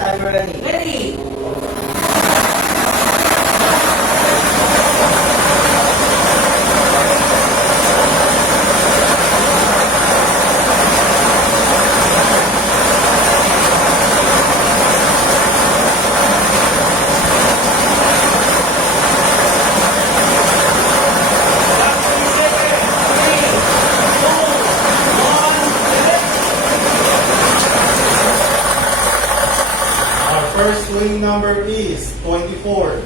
timer ready. Ready! Our first winning number is 24.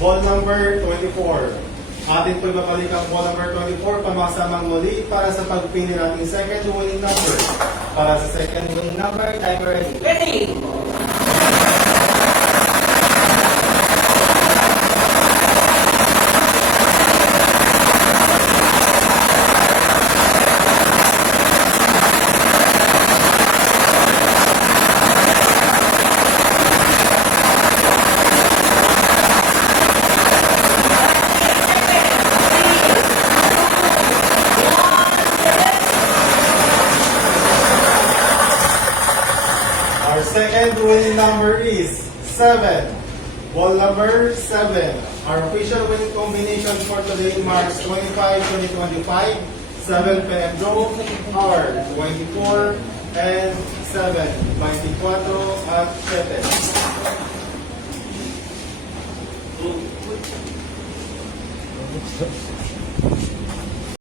Ball number 24. Atin po ibabalik ang ball number 24 pamasamang muli para sa pagpili natin second winning number. Para sa second winning Number, timer ready. Ready! Our second winning number is 7. Ball number 7. Our official winning combination for today, March 25, 2025. 7 p.m. draw, R 24 and 7. 24 at 7.